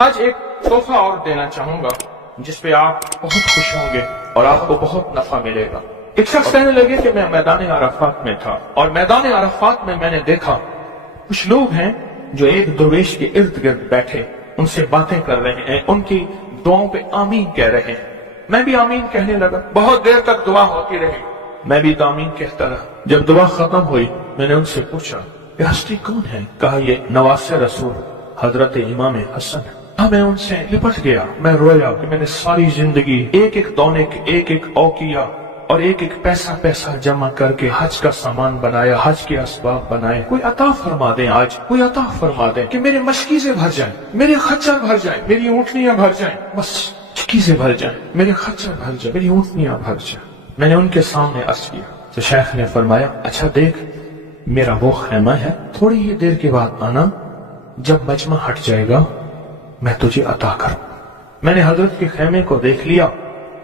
آج ایک تحفہ اور دینا چاہوں گا جس پہ آپ بہت خوش ہوں گے اور آپ کو بہت نفع ملے گا۔ ایک شخص کہنے لگے کہ میں میدان عرفات میں تھا اور میدان عرفات میں نے دیکھا کچھ لوگ ہیں جو ایک درویش کے ارد گرد بیٹھے ان سے باتیں کر رہے ہیں، ان کی دعاؤں پہ آمین کہہ رہے ہیں۔ میں بھی آمین کہنے لگا، بہت دیر تک دعا ہوتی رہی، میں بھی آمین کہتا رہا۔ جب دعا ختم ہوئی میں نے ان سے پوچھا یہ ہستی کون ہے؟ کہا یہ نواسہ رسول حضرت امام حسن ہے۔ میں ان سے لپٹ گیا، میں رویا کہ میں نے ساری زندگی ایک ایک دونے ایک ایک اوقیہ اور ایک ایک پیسہ جمع کر کے حج کا سامان بنایا، حج کے اسباب بنائے۔ کوئی عطا فرما دیں، آج کوئی عطا فرما دیں کہ میرے مشکیزیں بھر جائیں، میرے خچر بھر جائیں، میری اونٹنیاں بھر جائیں، بس مشکیزیں بھر جائیں، میرے خچر بھر جائیں، میری اونٹنیاں بھر جائیں۔ میں نے ان کے سامنے عرض کیا تو شیخ نے فرمایا اچھا دیکھ میرا وہ خیمہ ہے، تھوڑی ہی دیر کے بعد آنا، جب مجمع ہٹ جائے گا میں تجھے عطا کروں۔ میں نے حضرت کے خیمے کو دیکھ لیا،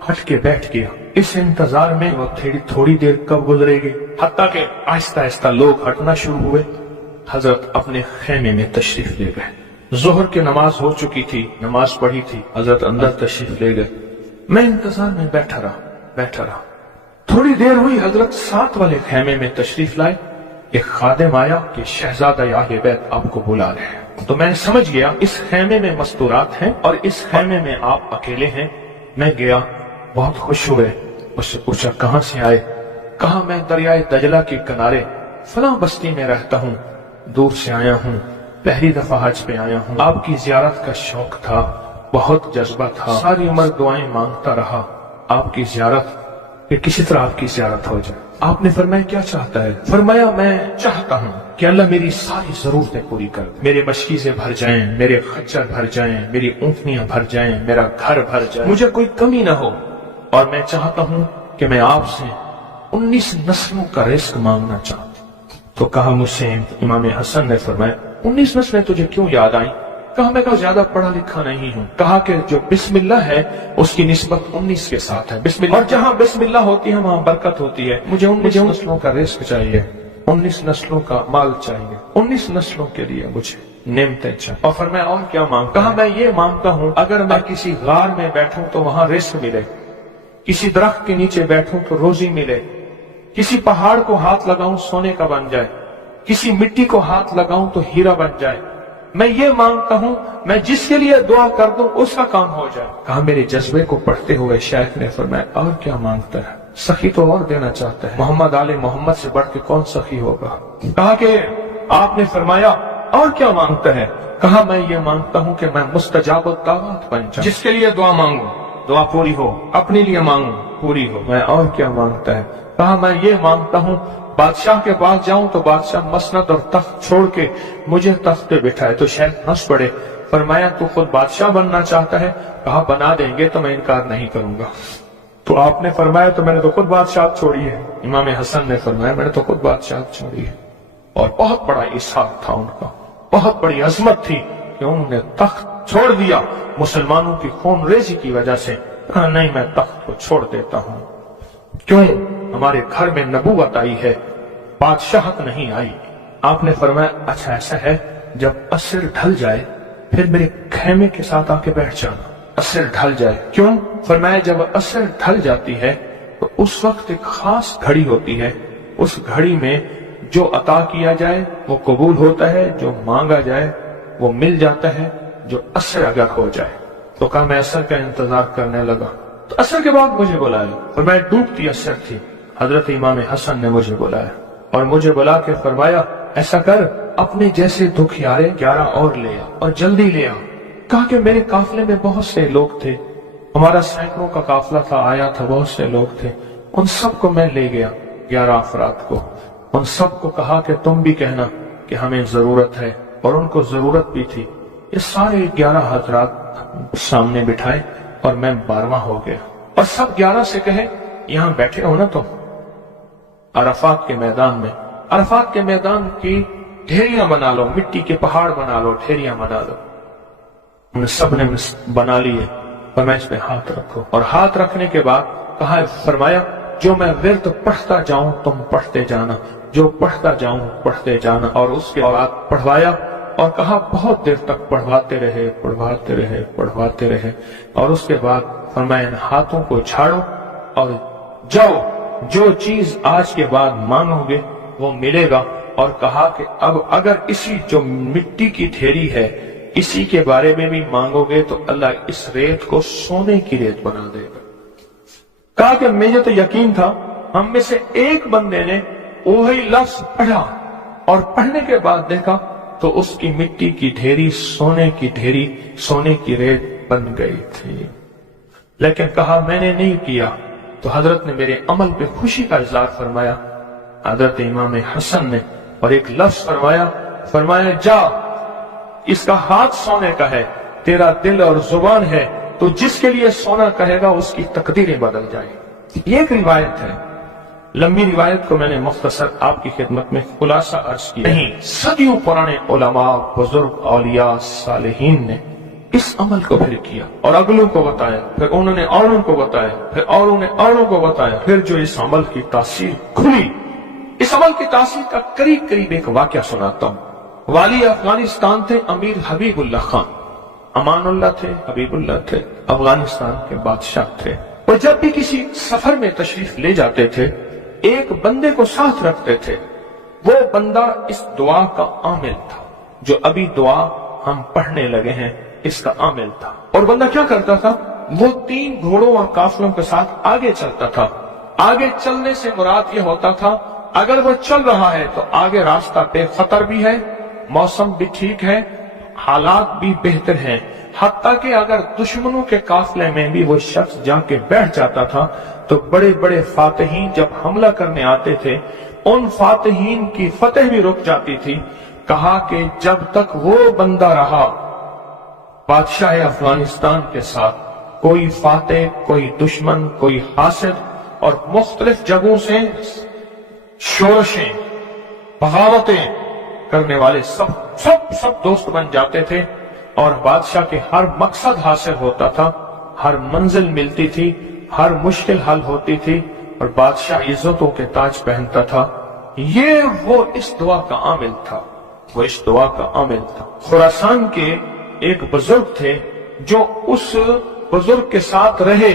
ہٹ کے بیٹھ گیا، اس انتظار میں وہ تھوڑی دیر کب گزرے گی، حتیٰ کہ آہستہ آہستہ لوگ ہٹنا شروع ہوئے۔ حضرت اپنے خیمے میں تشریف لے گئے۔ ظہر کی نماز ہو چکی تھی، نماز پڑھی تھی، حضرت اندر تشریف لے گئے۔ میں انتظار میں بیٹھا رہا۔ تھوڑی دیر ہوئی، حضرت ساتھ والے خیمے میں تشریف لائے۔ ایک خادم آیا کہ شہزادہ اہل بیت آپ کو بلا رہے ہیں۔ تو میں سمجھ گیا اس خیمے میں مستورات ہیں اور اس خیمے میں آپ اکیلے ہیں۔ میں گیا، بہت خوش ہوئے، اس سے پوچھا کہاں سے آئے؟ کہا میں دریائے دجلہ کے کنارے فلاں بستی میں رہتا ہوں، دور سے آیا ہوں، پہلی دفعہ حج پہ آیا ہوں۔ آپ کی زیارت کا شوق تھا، بہت جذبہ تھا، ساری عمر دعائیں مانگتا رہا آپ کی زیارت کہ کسی طرح آپ کی زیارت ہو جائے۔ آپ نے فرمایا کیا چاہتا ہے؟ فرمایا میں چاہتا ہوں کہ اللہ میری ساری ضرورتیں پوری کر دے، میرے مشکیزیں بھر جائیں، میرے خچر بھر جائیں، میری اونٹنیاں بھر جائیں، میرا گھر بھر جائے، مجھے کوئی کمی نہ ہو، اور میں چاہتا ہوں کہ میں آپ سے 19 نسلوں کا رزق مانگنا چاہتا ہوں۔ تو کہا مجھ سے امام حسن نے فرمایا 19 نسلیں تجھے کیوں یاد آئیں؟ کہا میں زیادہ پڑھا لکھا نہیں ہوں۔ کہا کہ جو بسم اللہ ہے اس کی نسبت 19 کے ساتھ ہے، بسم اللہ، اور جہاں بسم اللہ ہوتی ہے وہاں برکت ہوتی ہے۔ مجھے 19 نسلوں کا رزق چاہیے، 19 نسلوں کا مال چاہیے، 19 نسلوں کے لیے مجھے نعمتیں چاہیے۔ اور فرمایا اور کیا مانگتا؟ کہا میں یہ مانگتا ہوں اگر میں کسی غار میں بیٹھوں تو وہاں رزق ملے، کسی درخت کے نیچے بیٹھوں تو روزی ملے، کسی پہاڑ کو ہاتھ لگاؤں سونے کا بن جائے، کسی مٹی کو ہاتھ لگاؤں تو ہیرا بن جائے۔ میں یہ مانگتا ہوں میں جس کے لیے دعا کر دوں اس کا کام ہو جائے۔ کہا میرے جذبے کو پڑھتے ہوئے شیخ نے فرمایا اور کیا مانگتا ہے؟ سخی تو اور دینا چاہتا ہے، محمد آل محمد سے بڑھ کے کون سخی ہوگا؟ کہا کہ آپ نے فرمایا اور کیا مانگتا ہے؟ کہا میں یہ مانگتا ہوں کہ میں مستجاب الدعوات بن جاؤں، جس کے لیے دعا مانگوں دعا پوری ہو، اپنے لیے مانگوں پوری ہو۔ میں اور کیا مانگتا ہے؟ کہا میں یہ مانگتا ہوں بادشاہ کے پاس جاؤں تو بادشاہ مسند اور تخت چھوڑ کے مجھے تخت پہ بٹھائے۔ تو شیخ ہنس پڑے، فرمایا تو خود بادشاہ بننا چاہتا ہے؟ کہا بنا دیں گے تو میں انکار نہیں کروں گا۔ تو آپ نے فرمایا تو میں نے تو خود بادشاہ چھوڑی ہے۔ امام حسن نے فرمایا میں نے تو خود بادشاہ چھوڑی ہے۔ اور بہت بڑا اصرار تھا ان کا، بہت بڑی عظمت تھی کہ انہوں نے تخت چھوڑ دیا مسلمانوں کی خون ریزی کی وجہ سے۔ کہا نہیں میں تخت کو چھوڑ دیتا ہوں، کیوں؟ ہمارے گھر میں نبوت آئی ہے، بادشاہت نہیں آئی۔ آپ نے فرمایا اچھا ایسا ہے، جب عصر ڈھل جائے پھر میرے خیمے کے ساتھ آ کے بیٹھ جانا۔ عصر ڈھل جائے کیوں؟ فرمایا جب عصر ڈھل جاتی ہے تو اس وقت ایک خاص گھڑی ہوتی ہے، اس گھڑی میں جو عطا کیا جائے وہ قبول ہوتا ہے، جو مانگا جائے وہ مل جاتا ہے، جو عصر اگر ہو جائے۔ تو کہا میں عصر کا انتظار کرنے لگا، تو عصر کے بعد مجھے بلایا، فرمایا ڈوبتی عصر تھی، حضرت امام حسن نے مجھے بلایا اور مجھے بلا کے فرمایا ایسا کر اپنے جیسے دکھیارے 11 اور لے آ اور جلدی لے آ۔ کہا کہ میرے قافلے میں بہت سے لوگ تھے، ہمارا سینکڑوں کا قافلہ تھا، آیا تھا، بہت سے لوگ تھے، ان سب کو میں لے گیا، 11 افراد کو، ان سب کو کہا کہ تم بھی کہنا کہ ہمیں ضرورت ہے، اور ان کو ضرورت بھی تھی۔ یہ سارے 11 حضرات سامنے بٹھائے اور میں 12واں ہو گیا، اور سب 11 سے کہے یہاں بیٹھے ہو نا تم عرفات کے میدان میں، عرفات کے میدان کی ڈھیریاں بنا لو، مٹی کے پہاڑ بنا لو، ڈھیریاں بنا لو۔ انہیں سب نے بنا لیے، اور میں اس پہ ہاتھ رکھو، اور ہاتھ رکھنے کے بعد کہا فرمایا جو میں ورد پڑھتا جاؤں تم پڑھتے جانا، جو پڑھتا جاؤں پڑھتے جانا، اور اس کے بعد پڑھوایا اور کہا بہت دیر تک پڑھواتے رہے اور اس کے بعد فرمایا ان ہاتھوں کو جھاڑو اور جاؤ، جو چیز آج کے بعد مانگو گے وہ ملے گا. اور کہا کہ اب اگر اسی جو مٹی کی ڈھیری ہے اسی کے بارے میں بھی مانگو گے تو اللہ اس ریت کو سونے کی ریت بنا دے گا. کہا کہ مجھے تو یقین تھا. ہم میں سے ایک بندے نے وہی لفظ پڑھا اور پڑھنے کے بعد دیکھا تو اس کی مٹی کی ڈھیری سونے کی ریت بن گئی تھی. لیکن کہا میں نے نہیں کیا. تو حضرت نے میرے عمل پہ خوشی کا اظہار فرمایا. حضرت امام حسن نے اور ایک لفظ فرمایا جا، اس کا ہاتھ سونے کا ہے، تیرا دل اور زبان ہے، تو جس کے لیے سونا کہے گا اس کی تقدیریں بدل جائیں. یہ ایک روایت ہے. لمبی روایت کو میں نے مختصر آپ کی خدمت میں خلاصہ عرض کیا. نہیں، صدیوں پرانے علماء، بزرگ، اولیاء، صالحین نے اس عمل کو پھر کیا اور اگلوں کو بتایا، پھر انہوں نے اوروں کو بتایا، پھر اوروں نے اوروں کو بتایا. پھر جو اس عمل کی تاثیر کھلی، اس عمل کی تاثیر کا قریب ایک واقعہ سناتا ہوں. والی افغانستان تھے امیر حبیب اللہ خان. امان اللہ تھے، حبیب اللہ تھے، افغانستان کے بادشاہ تھے. اور جب بھی کسی سفر میں تشریف لے جاتے تھے ایک بندے کو ساتھ رکھتے تھے. وہ بندہ اس دعا کا عامل تھا جو ابھی دعا ہم پڑھنے لگے ہیں، اس کا عامل تھا. اور بندہ کیا کرتا تھا؟ وہ 3 گھوڑوں اور قافلوں کے ساتھ آگے چلتا تھا. آگے چلنے سے مراد یہ ہوتا تھا اگر وہ چل رہا ہے تو آگے راستہ بے خطر بھی ہے، موسم بھی ٹھیک ہے، حالات بھی بہتر ہیں. حتیٰ کہ اگر دشمنوں کے قافلے میں بھی وہ شخص جا کے بیٹھ جاتا تھا تو بڑے بڑے فاتحین جب حملہ کرنے آتے تھے ان فاتحین کی فتح بھی رک جاتی تھی. کہا کہ جب تک وہ بندہ رہا بادشاہ افغانستان کے ساتھ، کوئی فاتح، کوئی دشمن، کوئی حاسد اور مختلف جگہوں سے شورشیں، بغاوتیں کرنے والے سب دوست بن جاتے تھے اور بادشاہ کے ہر مقصد حاصل ہوتا تھا، ہر منزل ملتی تھی، ہر مشکل حل ہوتی تھی اور بادشاہ عزتوں کے تاج پہنتا تھا. یہ وہ اس دعا کا عامل تھا. خراسان کے ایک بزرگ تھے جو اس بزرگ کے ساتھ رہے.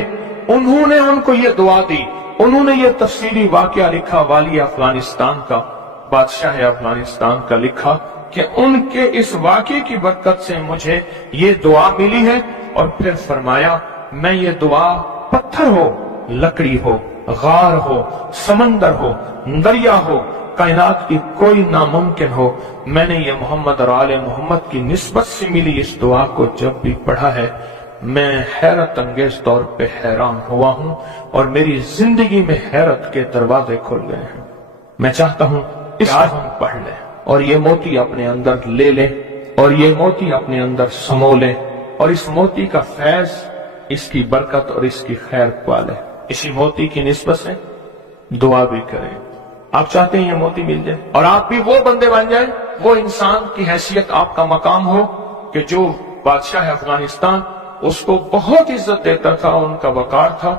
انہوں نے ان کو یہ دعا دی. انہوں نے یہ تفصیلی واقعہ لکھا، والی افغانستان کا، بادشاہ افغانستان کا لکھا کہ ان کے اس واقعے کی برکت سے مجھے یہ دعا ملی ہے. اور پھر فرمایا میں یہ دعا پتھر ہو، لکڑی ہو، غار ہو، سمندر ہو، دریا ہو، کائنات کی کوئی ناممکن ہو، میں نے یہ محمد اور آل محمد کی نسبت سے ملی اس دعا کو جب بھی پڑھا ہے میں حیرت انگیز طور پہ حیران ہوا ہوں اور میری زندگی میں حیرت کے دروازے کھل گئے ہیں. میں چاہتا ہوں اس آج ہم پڑھ لیں اور یہ موتی اپنے اندر لے لیں اور یہ موتی اپنے اندر سمو لیں اور اس موتی کا فیض، اس کی برکت اور اس کی خیر پالیں. اسی موتی کی نسبت سے دعا بھی کریں. آپ چاہتے ہیں یہ موتی مل جائے اور آپ بھی وہ بندے بن جائیں، وہ انسان کی حیثیت آپ کا مقام ہو کہ جو بادشاہ افغانستان اس کو بہت عزت دیتا تھا، ان کا وقار تھا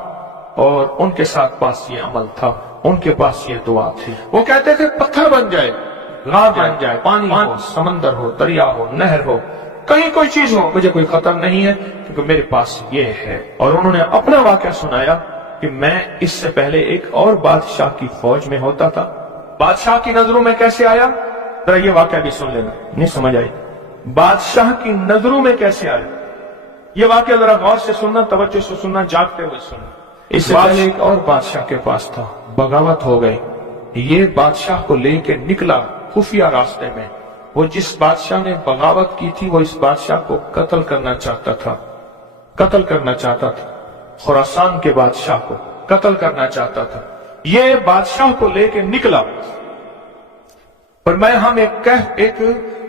اور ان کے ساتھ پاس یہ عمل تھا، ان کے پاس یہ دعا تھی. وہ کہتے تھے پتھر بن جائے، غار بن جائے، پانی ہو، سمندر ہو، دریا ہو، نہر ہو، کہیں کوئی چیز ہو، مجھے کوئی خطر نہیں ہے کیونکہ میرے پاس یہ ہے. اور انہوں نے اپنا واقعہ سنایا کہ میں اس سے پہلے ایک اور بادشاہ کی فوج میں ہوتا تھا. بادشاہ کی نظروں میں کیسے آیا؟ ذرا یہ واقعہ بھی سن لینا، نہیں سمجھ آئی؟ بادشاہ کی نظروں میں کیسے آیا؟ یہ واقعہ ذرا غور سے سننا، توجہ سے سننا، جاگتے ہوئے سننا. اس سے پہلے ایک اور بادشاہ کے پاس تھا، بغاوت ہو گئی. یہ بادشاہ کو لے کے نکلا خفیہ راستے میں. وہ جس بادشاہ نے بغاوت کی تھی وہ اس بادشاہ کو قتل کرنا چاہتا تھا. خراسان کے بادشاہ کو قتل کرنا چاہتا تھا. یہ بادشاہ کو لے کے نکلا اور میں ہم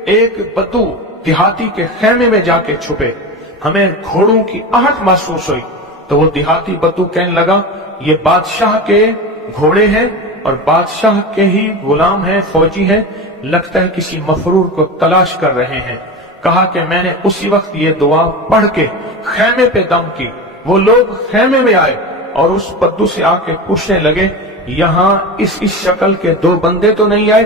ایک بدو دیہاتی کے خیمے میں جا کے چھپے. ہمیں گھوڑوں کی آہٹ محسوس ہوئی تو وہ دیہاتی بدو کہنے لگا یہ بادشاہ کے گھوڑے ہیں اور بادشاہ کے ہی غلام ہیں، فوجی ہیں، لگتا ہے کسی مفرور کو تلاش کر رہے ہیں. کہا کہ میں نے اسی وقت یہ دعا پڑھ کے خیمے پہ دم کی. وہ لوگ خیمے میں آئے اور اس بدو سے آ کے پوچھنے لگے یہاں اس شکل کے 2 بندے تو نہیں آئے؟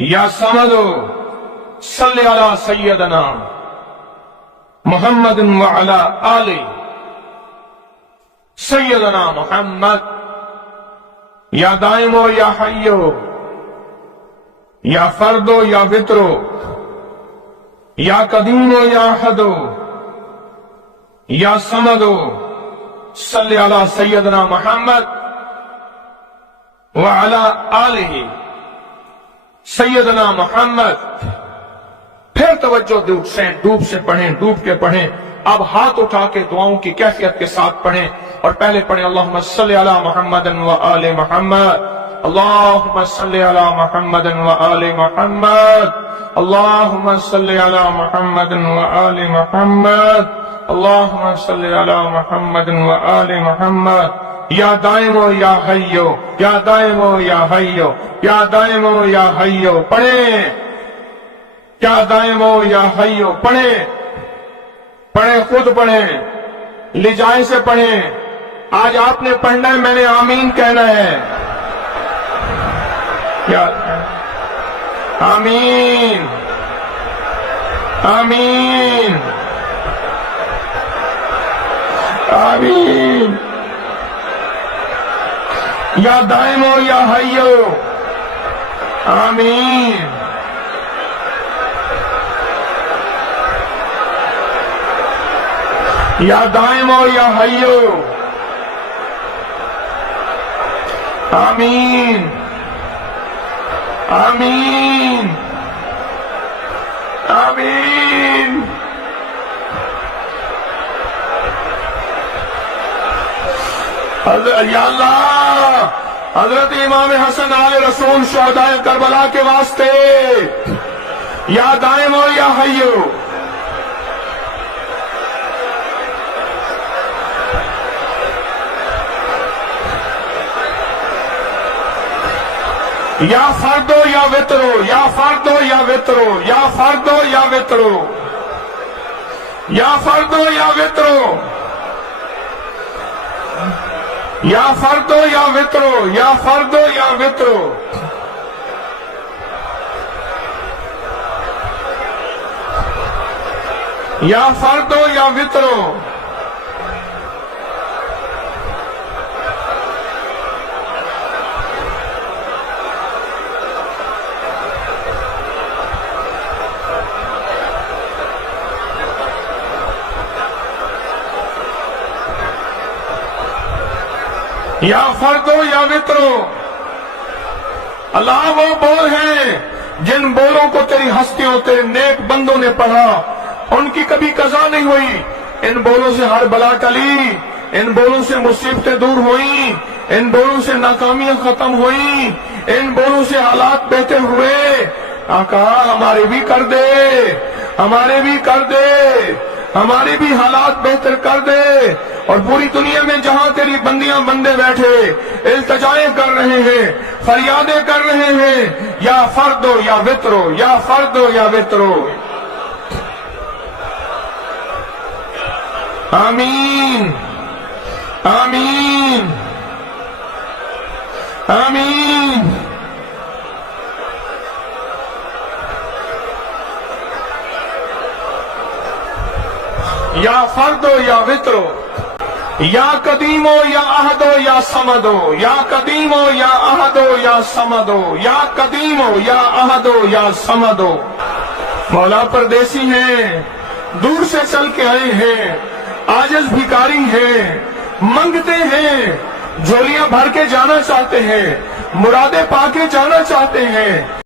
یا سمدو صلی علی سیدنا محمد وعلی آل سیدنا محمد یا دائمو یا حیو یا فردو یا وطرو یا قدیمو یا احدو یا سمدو صلی علی سیدنا محمد وعلی آلہ سیدنا محمد. پھر توجہ ڈوب سے پڑھیں، ڈوب کے پڑھیں. اب ہاتھ اٹھا کے دعاؤں کی کیفیت کے ساتھ پڑھیں، اور پہلے پڑھیں اللہم صلی علی محمد وآل محمد، اللہم صلی علی محمد وآل محمد، اللہم صلی علی محمد وآل محمد، اللہم صلی علی محمد وآل محمد. یا دائمو یا حیو، یا دائمو یا حیو، یا دائمو یا حیو پڑھیں. یا دائمو یا حیو پڑھیں، پڑھیں، خود پڑھیں، لجائے سے پڑھیں. آج آپ نے پڑھنا ہے، میں نے آمین کہنا ہے. آمین آمین آمین. یا دائمو یا حیو آمین. یا دائمو یا حیو آمین آمین آمین. یا اللہ، حضرت امام حسن آل رسول شہدائے کربلا کے واسطے یا دائمو یا حیو. یا فردو یا وطرو، یا فردو یا وطرو، یا فردو یا وطرو، یا فردو یا وطرو، یا فردو یا وطرو، یا فردو یا وطرو. یا فردو یا وطرو. یا فردو یا وطرو. اللہ وہ بول ہیں جن بولوں کو تیری ہستیوں، تیرے نیک بندوں نے پڑھا، ان کی کبھی قضا نہیں ہوئی. ان بولوں سے ہر بلا ٹلی، ان بولوں سے مصیبتیں دور ہوئیں، ان بولوں سے ناکامیاں ختم ہوئیں، ان بولوں سے حالات بہتر ہوئے. آقا ہمارے بھی کر دے، ہمارے بھی کر دے، ہمارے بھی حالات بہتر کر دے. اور پوری دنیا میں جہاں تیری بندیاں بندے بیٹھے التجائیں کر رہے ہیں، فریادیں کر رہے ہیں، یا فردو یا وطرو، یا فردو یا وطرو. آمین آمین آمین. یا فردو یا وطرو، یا قدیمو یا احدو یا سمدو، یا قدیمو یا احدو یا سمدو، یا قدیمو یا احدو یا سمدو. مولا پردیسی ہیں، دور سے چل کے آئے ہیں، عاجز بھکاری ہیں، منگتے ہیں، جھولیاں بھر کے جانا چاہتے ہیں، مرادیں پا کے جانا چاہتے ہیں.